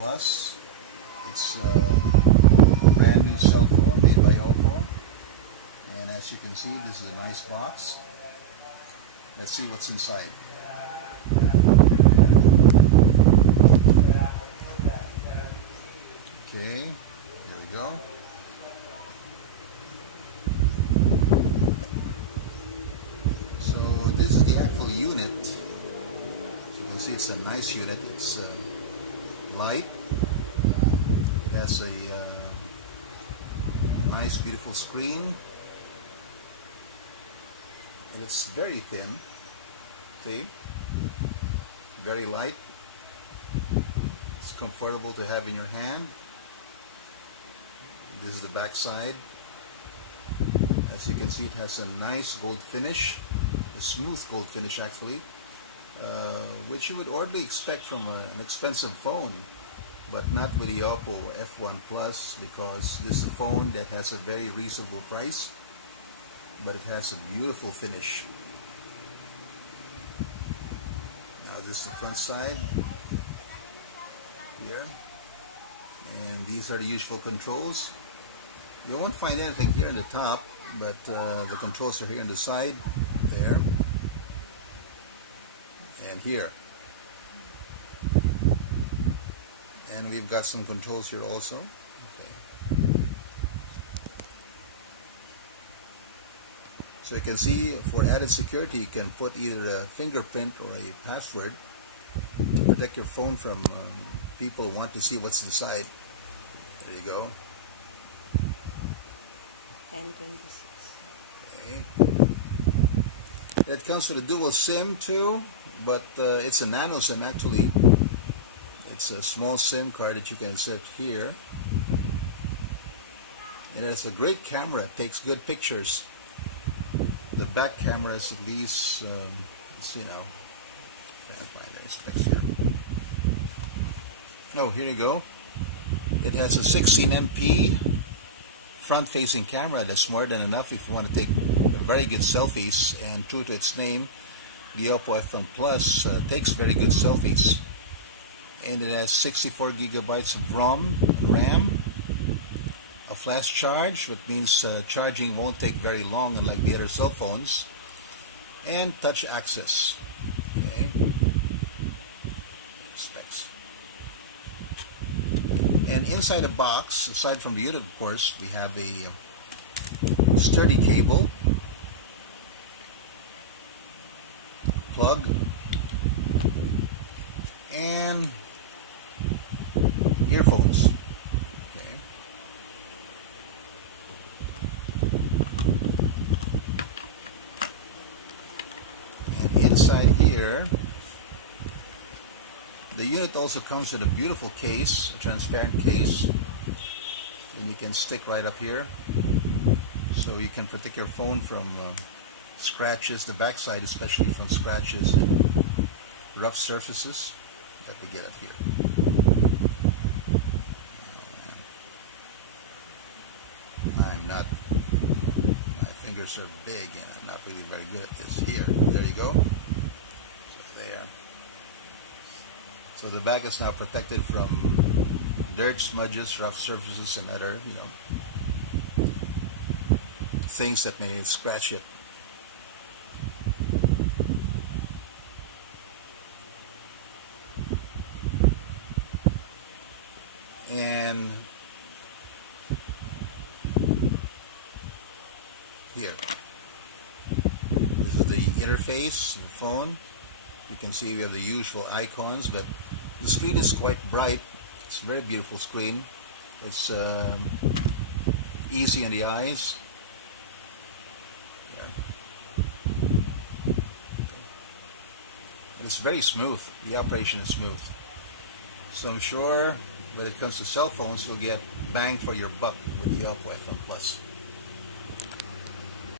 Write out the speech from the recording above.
Plus, it's a brand new cell phone made by OPPO, and as you can see, this is a nice box. Let's see what's inside. Okay, here we go. So this is the actual unit. As you can see, it's a nice unit. It's light. It has a nice, beautiful screen, and it's very thin. See, very light. It's comfortable to have in your hand. This is the back side. As you can see, it has a nice gold finish, a smooth gold finish actually, which you would ordinarily expect from an expensive phone, but not with the OPPO F1 Plus, because this is a phone that has a very reasonable price, but it has a beautiful finish. Now this is the front side here, and these are the usual controls. You won't find anything here in the top, but the controls are here on the side, there, and here. And we've got some controls here also. Okay. So you can see, for added security, you can put either a fingerprint or a password to protect your phone from people who want to see what's inside. There you go. Okay. It comes with a dual SIM too, but it's a nano SIM actually. It's a small SIM card that you can insert here. It has a great camera. It takes good pictures. The back camera is at least, you know, trying to find any specs here. Oh, here you go. It has a 16 MP front-facing camera. That's more than enough if you want to take very good selfies. And true to its name, the OPPO F1 Plus takes very good selfies. And it has 64 gigabytes of ROM and RAM, a flash charge, which means charging won't take very long unlike the other cell phones, and touch access. Okay. Specs. And inside the box, aside from the unit of course, we have a sturdy cable, plug, and earphones. Okay. And inside here, the unit also comes with a beautiful case, a transparent case, and you can stick right up here, so you can protect your phone from scratches, the backside especially from scratches and rough surfaces that we get up here. My fingers are big and I'm not really very good at this. Here, there you go. So there. So the bag is now protected from dirt, smudges, rough surfaces, and other, things that may scratch it. And here, this is the interface of the phone. You can see we have the usual icons, but the screen is quite bright. It's a very beautiful screen. It's easy on the eyes. Yeah. And it's very smooth. The operation is smooth. So I'm sure when it comes to cell phones, you'll get bang for your buck with the OPPO F1 Plus.